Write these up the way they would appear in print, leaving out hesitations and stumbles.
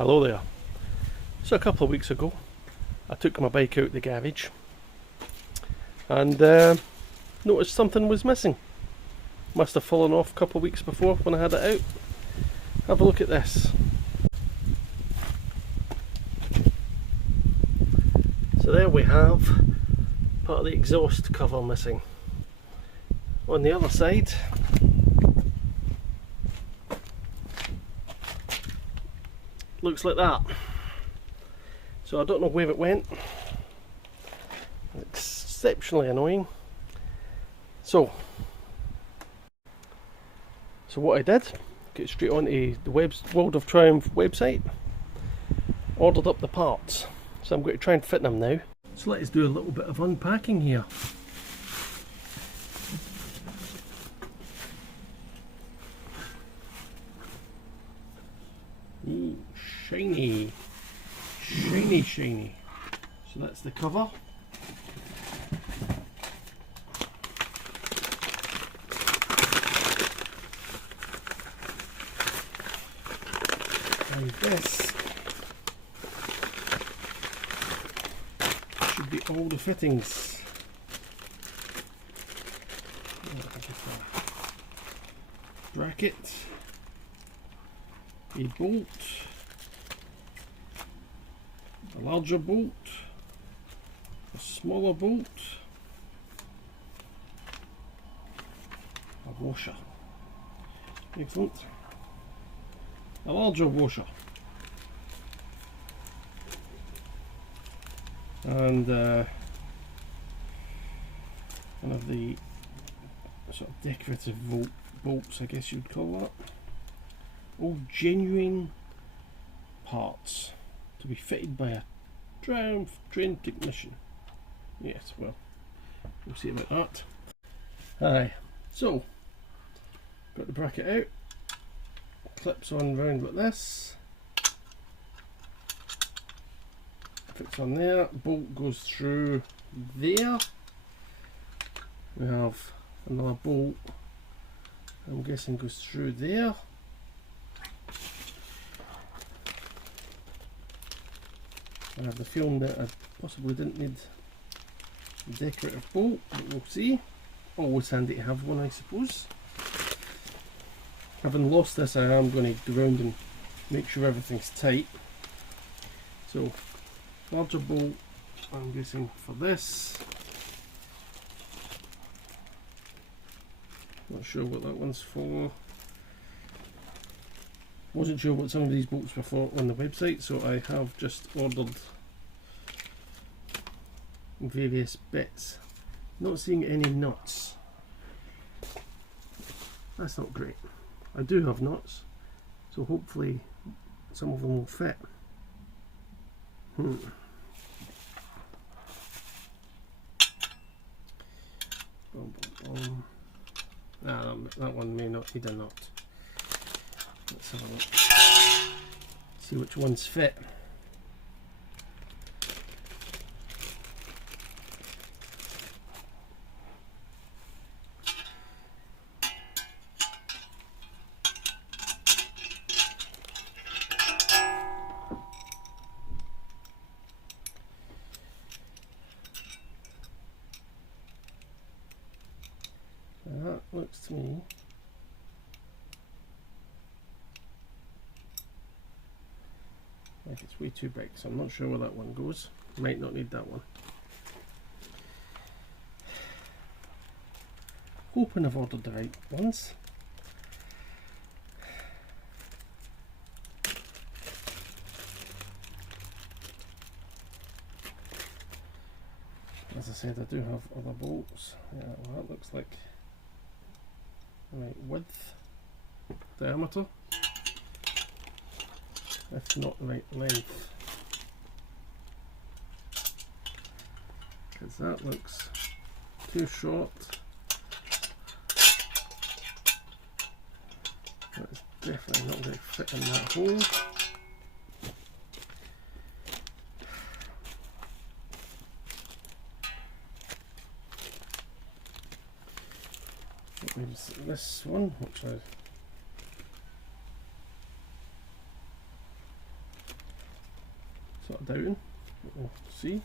Hello there. So a couple of weeks ago I took my bike out the garage and noticed something was missing. Must have fallen off a couple of weeks before when I had it out. Have a look at this. So there we have part of the exhaust cover missing. On the other side, looks like that. So I don't know where it went. Exceptionally annoying. So what I did, get straight onto the World of Triumph website, ordered up the parts. So I'm going to try and fit them now. So let's do a little bit of unpacking here. Ooh, shiny. Shiny. So that's the cover. And this should be all the fittings. Bracket, a bolt, a larger bolt, a smaller bolt, a washer. Excellent. A larger washer. And one of the sort of decorative bolts, I guess you'd call that. All genuine parts to be fitted by a Triumph trained technician. Yes, well, we'll see about that. Aye, so got the bracket out, clips on round like this, fits on there, bolt goes through there. We have another bolt, I'm guessing goes through there. I have the feeling that I possibly didn't need a decorative bolt, but we'll see. Always handy to have one, I suppose. Having lost this, I am going to go around and make sure everything's tight. So, larger bolt, I'm guessing for this. Not sure what that one's for. Wasn't sure what some of these bolts were for on the website, so I have just ordered various bits. Not seeing any nuts. That's not great. I do have nuts, so hopefully some of them will fit. That one may not need a nut. Let's have a look. See which ones fit. That looks to me like it's way too big, so I'm not sure where that one goes. Might not need that one. Hoping I've ordered the right ones. As I said, I do have other bolts. Yeah, well, that looks like the right width, diameter, if not the right length, because that looks too short. That's definitely not going to fit in that hole. This one, which I sort of doubting. We'll see.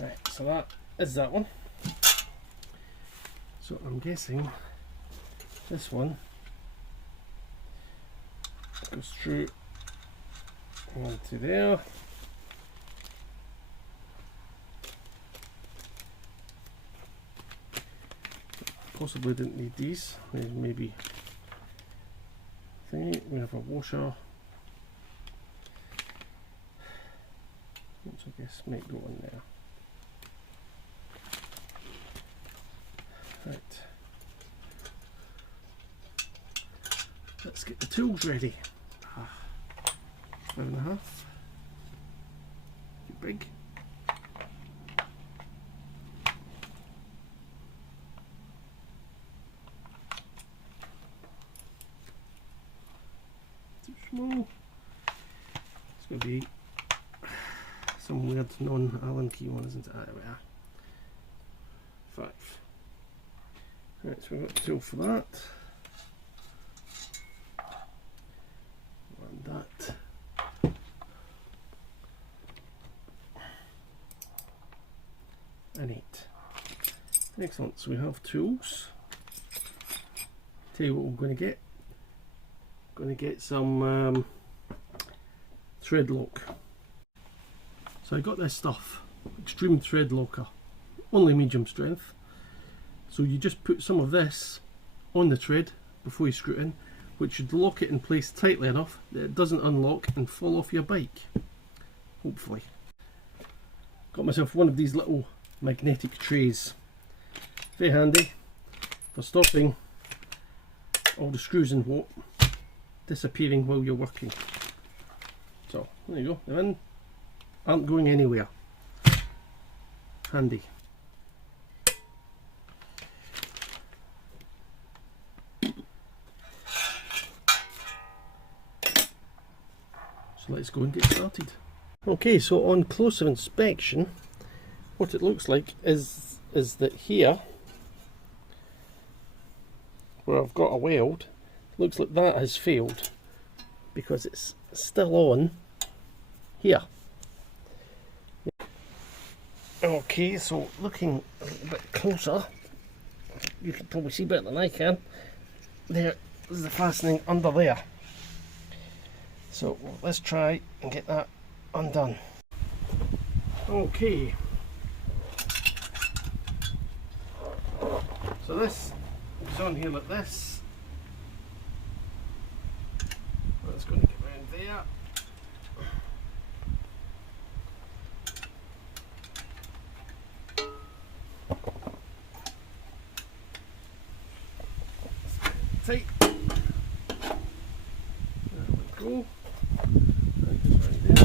Right, so that is that one. So I'm guessing this one goes through onto there. Possibly didn't need these. There's maybe thingy. We have a washer, which I guess might go in there. Right. Let's get the tools ready. 5.5. Too big. Too small. It's going to be some weird non-Allen key one, isn't it? There we are. 5. Right, so we've got the tool for that. And that. And 8. Excellent, so we have tools. Tell you what we're going to get. Going to get some thread lock. So I got this stuff, extreme thread locker, only medium strength. So you just put some of this on the thread before you screw it in, which should lock it in place tightly enough that it doesn't unlock and fall off your bike, hopefully. Got myself one of these little magnetic trays. Very handy for stopping all the screws and what disappearing while you're working. So there you go, they're in, aren't going anywhere. Handy. So let's go and get started. Okay, so on closer inspection, what it looks like is that here, where I've got a weld, looks like that has failed because it's still on here. Okay, so looking a little bit closer, you can probably see better than I can. There is the fastening under there. So let's try and get that undone. Okay. So this goes on here like this. That's going to get round there. Tight. There we go. That goes round there.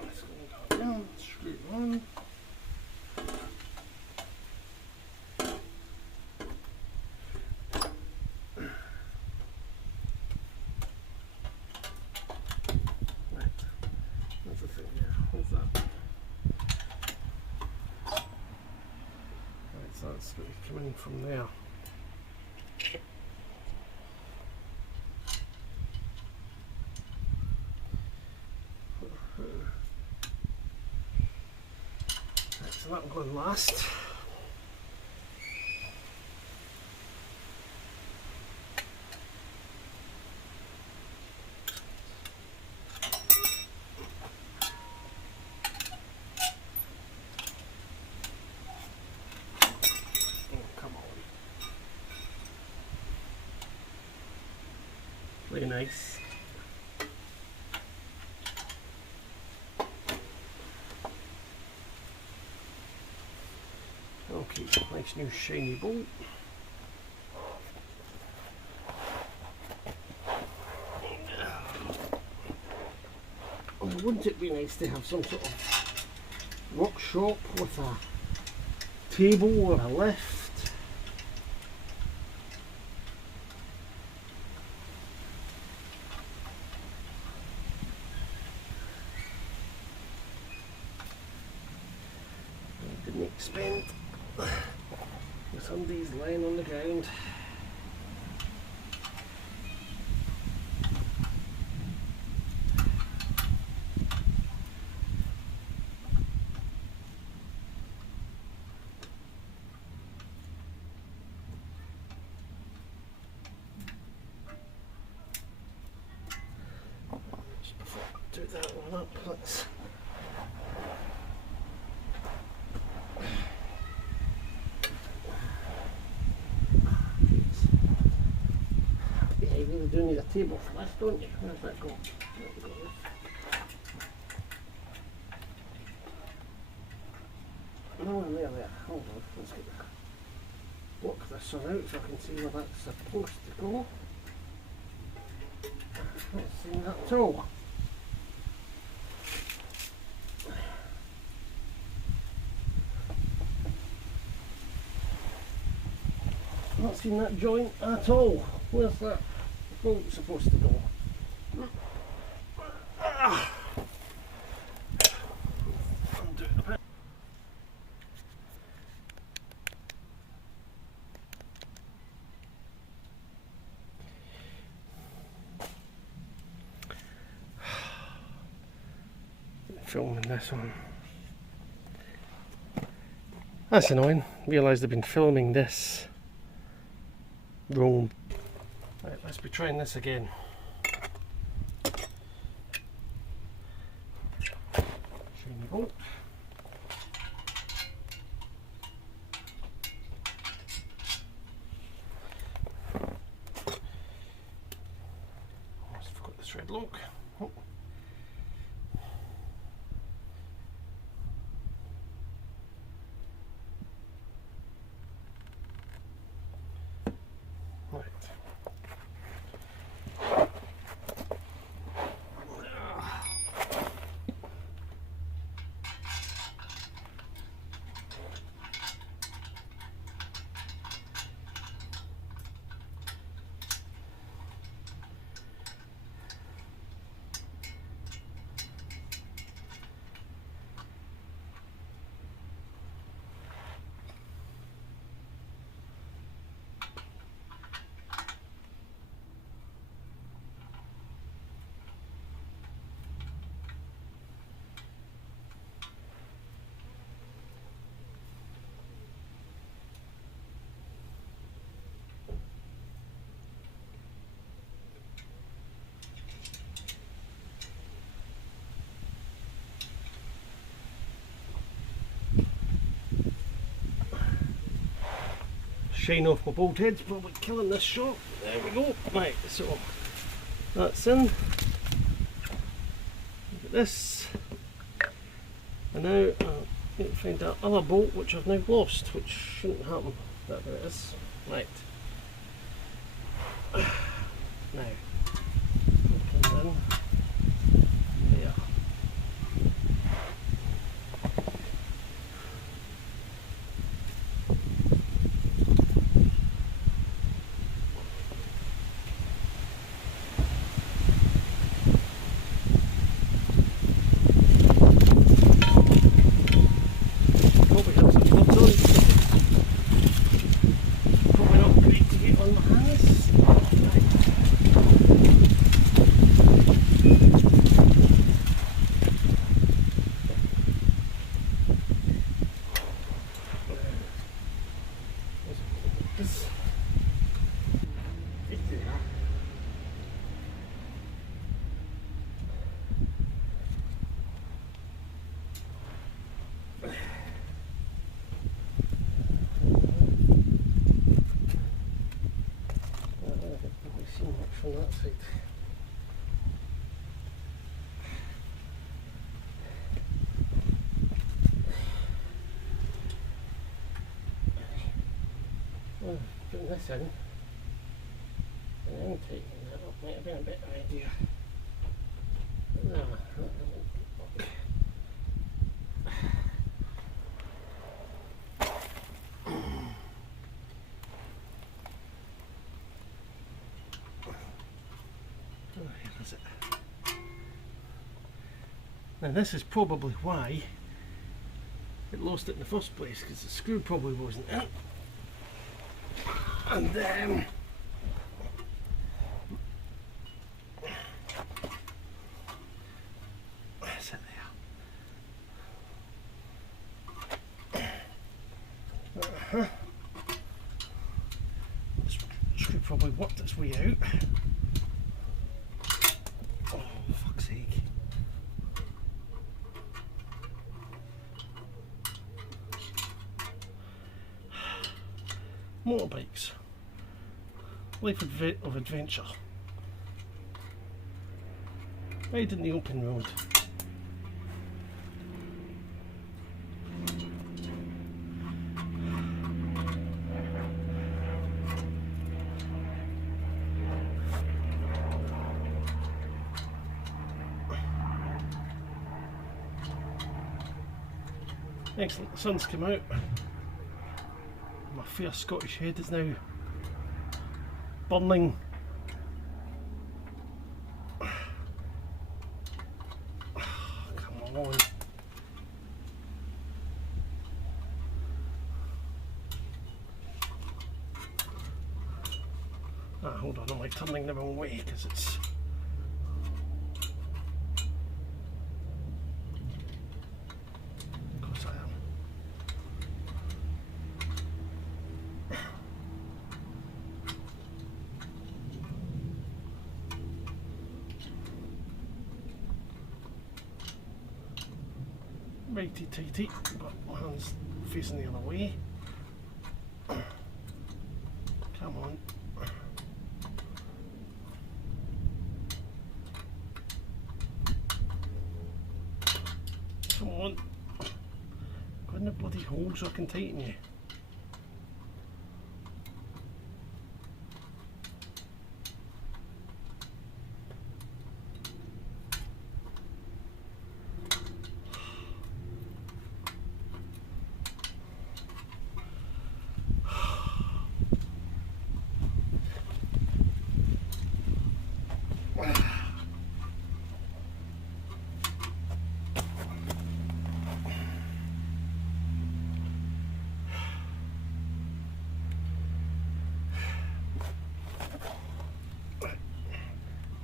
That's going to go down, screw it on. So it's going to be coming from there. Right, so that will go last. Very nice. Okay, nice new shiny bolt. Wouldn't it be nice to have some sort of workshop with a table or a lift? I didn't expect somebody's lying on the ground. Just before I do that one up, let's you really do need a table for this, don't you? Where's that go? There we go. No, there. Hold on. Let's get block this one out so I can see where that's supposed to go. Let's see that at all. Not seen that joint at all. Where's that bolt supposed to go? Undo it a bit. Filming this one. That's annoying. Realised I've been filming this wrong. Right, let's be trying this again. Shiny bolt. Almost forgot the thread lock. Oh. Right. Shine off my bolt head's probably killing this shot. There we go. Right, so that's in. Look at this. And now I need to find that other bolt which I've now lost, which shouldn't happen. There it is. Right. Now, it comes in. There. From that side. putting this in and then tightening that up might have been a better idea. No, that doesn't work. Oh, here is it. Now this is probably why it lost it in the first place, because the screw probably wasn't in. And then that's it there. The screw probably worked its way out. Oh, fuck's sake. Motorbikes. Life of adventure. Ride in the open road. Excellent, the sun's come out. My fair Scottish head is now burning. Come on. Hold on, I'm like turning the wrong way because it's... Of course I am. Righty tighty, but my hand's facing the other way. Come on. Come on. Go in the bloody hole so I can tighten you.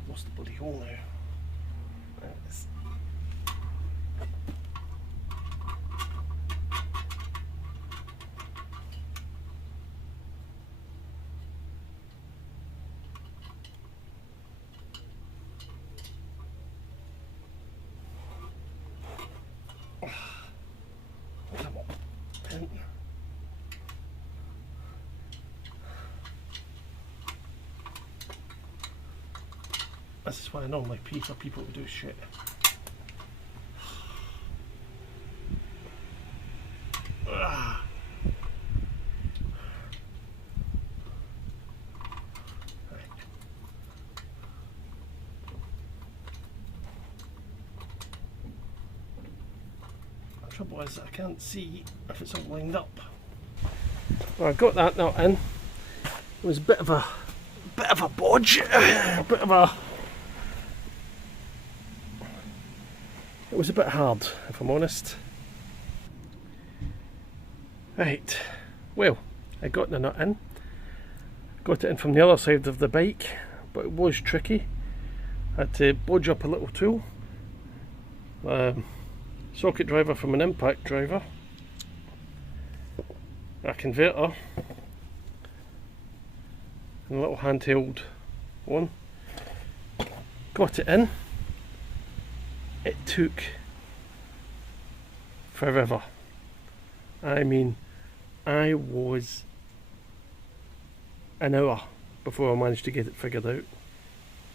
Lost the bloody hole now. There it is. Come on. And this is why I normally pay for people to do shit. Ah. Right. The trouble is that I can't see if it's all lined up. Well, I got that nut in. It was a bit of a bodge, a bit of a... It was a bit hard, if I'm honest. Right, well, I got the nut in. Got it in from the other side of the bike, but it was tricky. I had to bodge up a little tool. Socket driver from an impact driver. A converter. And a little handheld one. Got it in. It took forever. I mean, I was an hour before I managed to get it figured out.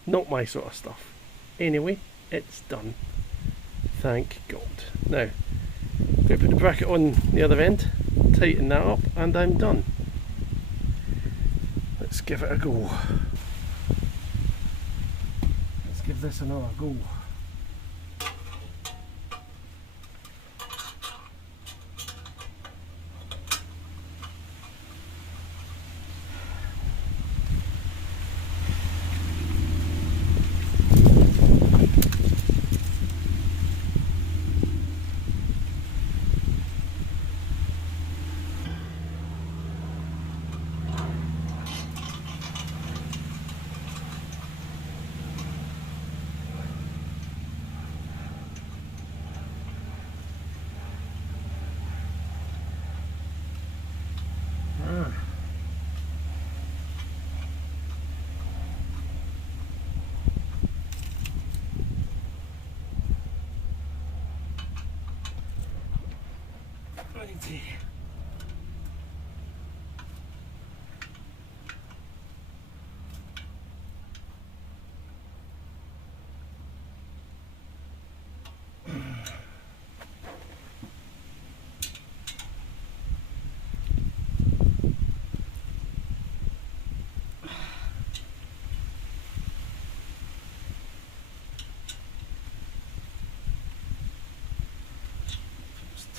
Not my sort of stuff. Anyway, it's done. Thank God. Now, I'm going to put the bracket on the other end, tighten that up, and I'm done. Let's give it a go. Let's give this another go. Righty.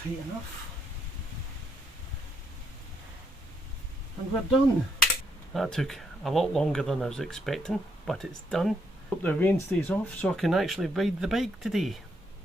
Tight enough, and we're done. That took a lot longer than I was expecting, but it's done. Hope the rain stays off so I can actually ride the bike today.